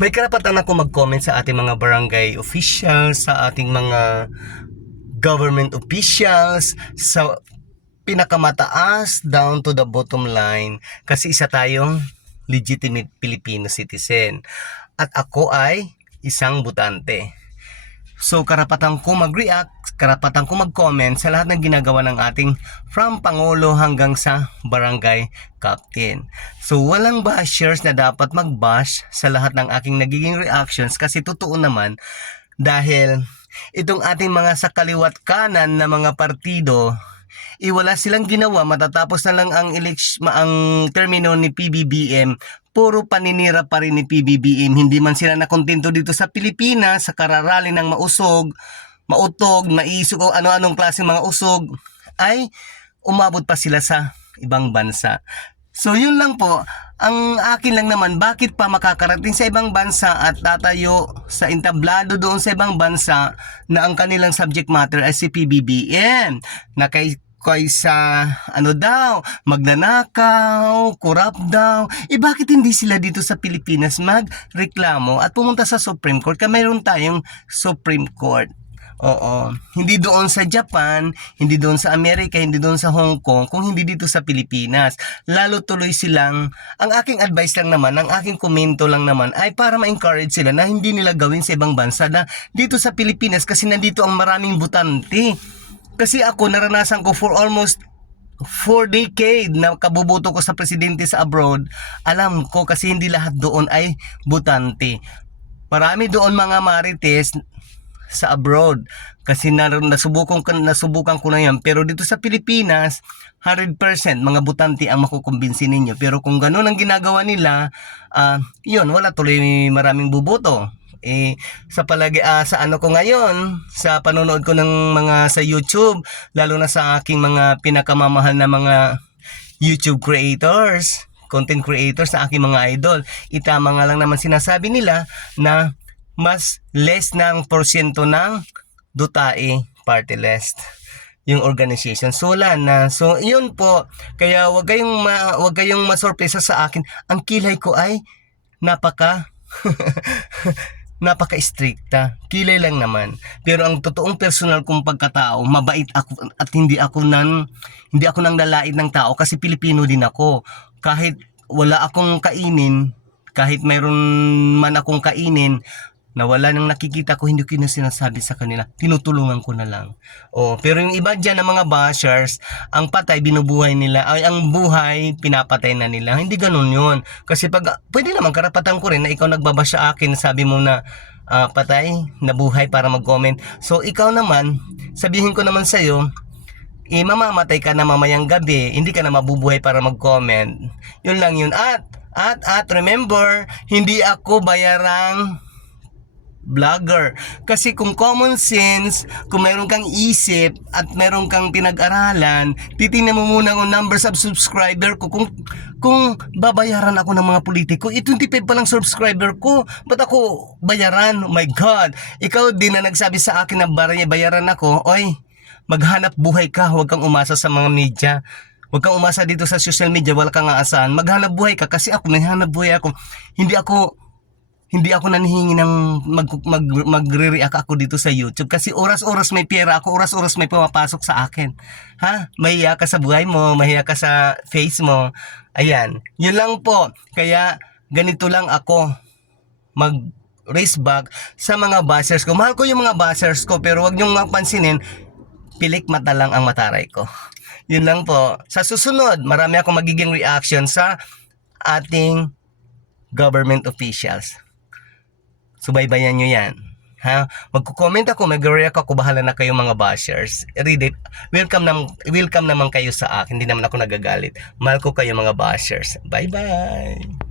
May karapatan ako mag-comment sa ating mga barangay officials, sa ating mga government officials, sa pinakamataas down to the bottom line, kasi isa tayong legitimate Filipino citizen at ako ay isang botante. So karapatan ko mag-react, karapatan ko mag-comment sa lahat ng ginagawa ng ating from Pangulo hanggang sa barangay captain. So walang bashers na dapat mag-bash sa lahat ng aking nagiging reactions, kasi totoo naman, dahil itong ating mga sa kaliwat kanan na mga partido, wala silang ginawa matatapos na lang ang ang termino ni PBBM. Puro paninira pa rin ni PBBM. Hindi man sila nakontento dito sa Pilipinas sa kararali ng mautog, maisog o ano-anong klaseng mga usog, ay umabot pa sila sa ibang bansa. So yun lang po, ang akin lang naman, bakit pa makakarating sa ibang bansa at tatayo sa entablado doon sa ibang bansa na ang kanilang subject matter ay si PBBM, na kaysa ano daw, magnanakaw, corrupt daw. Bakit hindi sila dito sa Pilipinas magreklamo at pumunta sa Supreme Court? Kaya mayroon tayong Supreme Court. Oo, hindi doon sa Japan, hindi doon sa Amerika, hindi doon sa Hong Kong, kung hindi dito sa Pilipinas. Lalo tuloy silang, ang aking advice lang naman, ang aking komento lang naman ay para ma-encourage sila na hindi nila gawin sa ibang bansa, na dito sa Pilipinas, kasi nandito ang maraming botante. Kasi ako, naranasan ko for almost 4 decades na kabubuto ko sa presidente sa abroad. Alam ko, kasi hindi lahat doon ay botante. Marami doon mga marites sa abroad, kasi nasubukan ko na yan. Pero dito sa Pilipinas, 100% mga botante ang makukumbinsi ninyo. Pero kung gano'n ang ginagawa nila, yun, wala tuloy maraming buboto. Sa sa ano ko ngayon, sa panonood ko ng mga sa YouTube, lalo na sa aking mga pinakamamahal na mga YouTube creators, content creators, na aking mga idol, itama nga lang naman sinasabi nila na mas less ng porsyento ng Dutae party list yung organization. So wala na. So yun po, kaya wag kayong masorpresa sa akin. Ang kilay ko ay napaka napaka-stricta. Kilay lang naman. Pero ang totoong personal kong pagkatao, mabait ako at hindi ako nang lalait ng tao, kasi Pilipino din ako. Kahit wala akong kainin, kahit mayroon man akong kainin na wala nang nakikita ko, hindi ko na sinasabi sa kanila, tinutulungan ko na lang. Pero yung iba dyan ng mga bashers, ang patay binubuhay nila, ay ang buhay pinapatay na nila. Hindi ganun yun. Kasi pwede naman, karapatan ko rin na ikaw nagbabash sa akin, sabi mo na patay, nabuhay para mag-comment. So ikaw naman, sabihin ko naman sa'yo, mamamatay ka na mamayang gabi, hindi ka na mabubuhay para mag-comment. Yun lang yun. At remember, hindi ako bayarang vlogger. Kasi kung common sense, kung meron kang isip at meron kang pinag-aralan, titingnan mo muna ang numbers of subscriber ko. Kung babayaran ako ng mga politiko, 25 pa lang subscriber ko, ba't ako bayaran? Oh my God, ikaw din na nagsabi sa akin na bayaran ako. Oy, maghanap buhay ka, huwag kang umasa sa mga media. Huwag kang umasa dito sa social media, wala kang aasahan. Maghanap buhay ka, kasi ako, may hanap buhay ako. Hindi ako nanihingi ng magre-react ako dito sa YouTube, kasi oras-oras may pera ako, oras-oras may pumapasok sa akin. Mahiya ka sa buhay mo, mahiya ka sa face mo. Ayan, yun lang po. Kaya ganito lang ako mag-raise back sa mga bashers ko. Mahal ko yung mga bashers ko, pero wag niyong mapansinin, pilik mata lang ang mataray ko. Yun lang po. Sa susunod, marami akong magiging reaction sa ating government officials. Subaybayan nyo yan. Magko-comment ako, mag-react ako, bahala na kayo mga bashers. Welcome naman kayo sa akin. Hindi naman ako nagagalit. Mahal ko kayo mga bashers. Bye-bye!